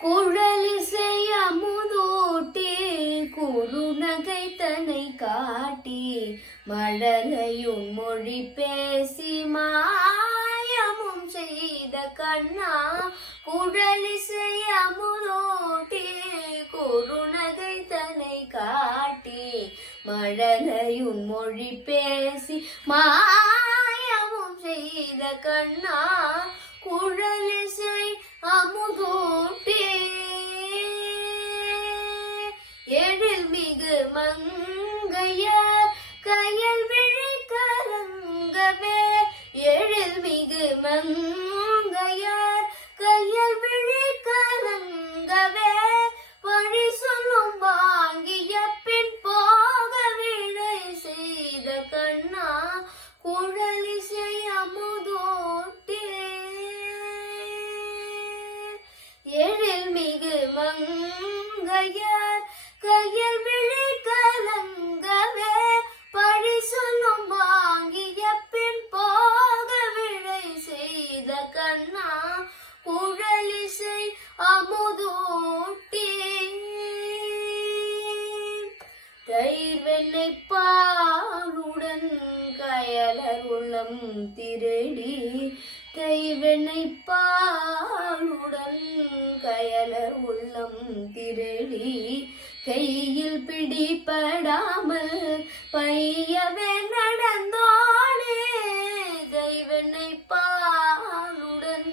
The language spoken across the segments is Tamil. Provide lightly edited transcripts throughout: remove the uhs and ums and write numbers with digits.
குழலிசை அமுதூட்டி குறுநகை தன்னை காட்டி மழலையும் மொழி பேசி மாயமும் செய்த கண்ணா. குழலிசை அமுதூட்டி குறுநகை தன்னை காட்டி மழலையும் மொழி பேசி மாயமும் செய்த கண்ணா. குழலிசை அமுதூட்டி எழில் மிகு மங்கையர் கயல் விழி கலங்கவே. எழில் மிகு மங்கையர் கயல் விழி கலங்கவே. வழி சொல்லும் வாங்கிய பின் போக விழை செய்த கண்ணா. குழலிசை அமுதூட்டி எழில் மிகு மங்கையர் கையில் விழி கலங்கவே. பழி சொல்லும் வாங்கிய பின் போக விழை செய்த கண்ணா. குழலிசை அமுதூட்டி தயிர் வெண்ணெய் பாலுடன் கயலர் உள்ளம் திருடி. தயிர் வெண்ணெய் பாலுடன் கயலர் உள்ளம் திருடி. கையில் பிடிபடாமல் பையவே நடந்தோனே. தயிர் வெண்ணெய் பாலுடன்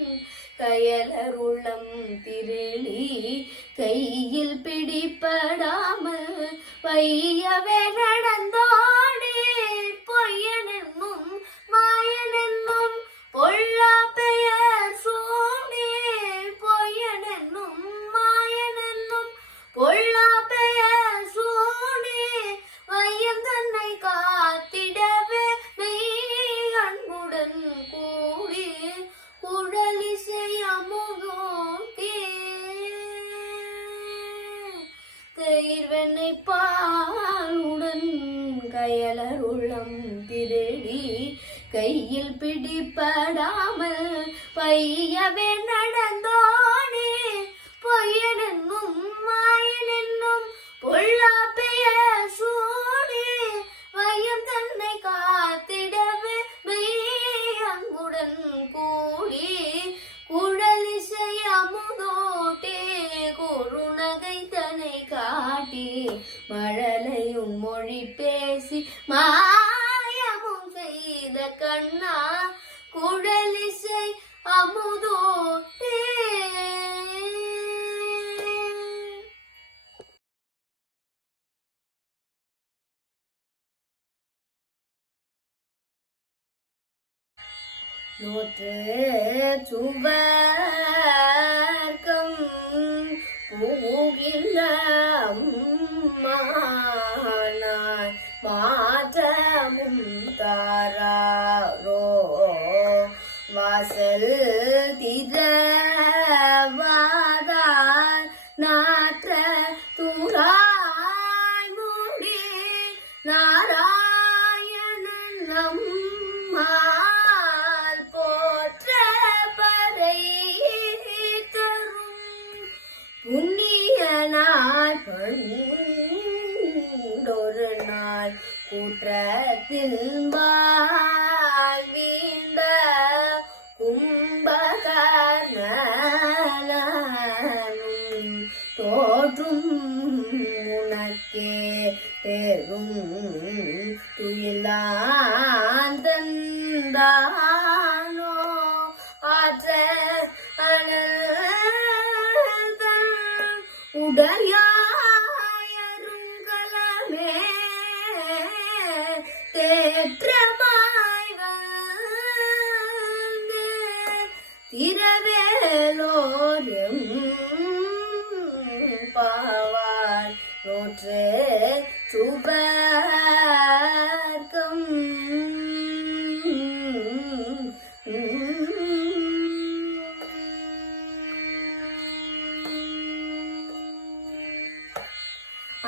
கயலர் உள்ளம் திருடி. கையில் பிடிபடாமல் பையவே நடந்தோனே. பொய்யனென்னும் மாயனென்னும் பொல்லா பெயர் சூடி. பொய்யனென்னும் மாயனென்னும் பொல்லா பெயர் சூடி. வையம் தன்னை காத்திடவே மெய் அன்புடன் கூடி. குழலிசை அமுதூட்டி தயிர் வெண்ணெய் பாலுடன் கயலர் உள்ளம் திருடி. கையில் பிடிபடாமல் பையவே நடந்தோனே. பொய்யனென்னும் மாயனென்னும் பொல்லா பெயர் சூடி. வையம் தன்னை காத்திடவே மெய் அன்புடன் கூடி. குழலிசை அமுதூட்டி குறுநகை தன்னை காட்டி மழலையும் மொழி பேசி மாயமும் செய்த கண்ணா. குழலிசை அமுதூட்டி. நூற்று சுவர்க்கம் பூகின்ற அம்மானாய் மாற்றமும் தாராரோ. வாசல் திறவாதார் நாற்ற தூராய் மூடி. நாராயணன் நம்மால் போற்ற பறை தரும் புண்ணியனாய் பண்டொரு நாள் குற்றத்தில் வாழ்ந்த கும்பகர்ணனும் தோற்றும் உனக்கே பெரும் துயிலாந்தந்தானோ. ஆற்ற அனல்தன் உடையாயருங்கலமே தேற்றமாய் வந்து திரவேலோரியம் பாவாய். நூற்று சுவர்க்கம்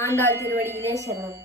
ஆண்டாள் திருவடியிலே சரணம்.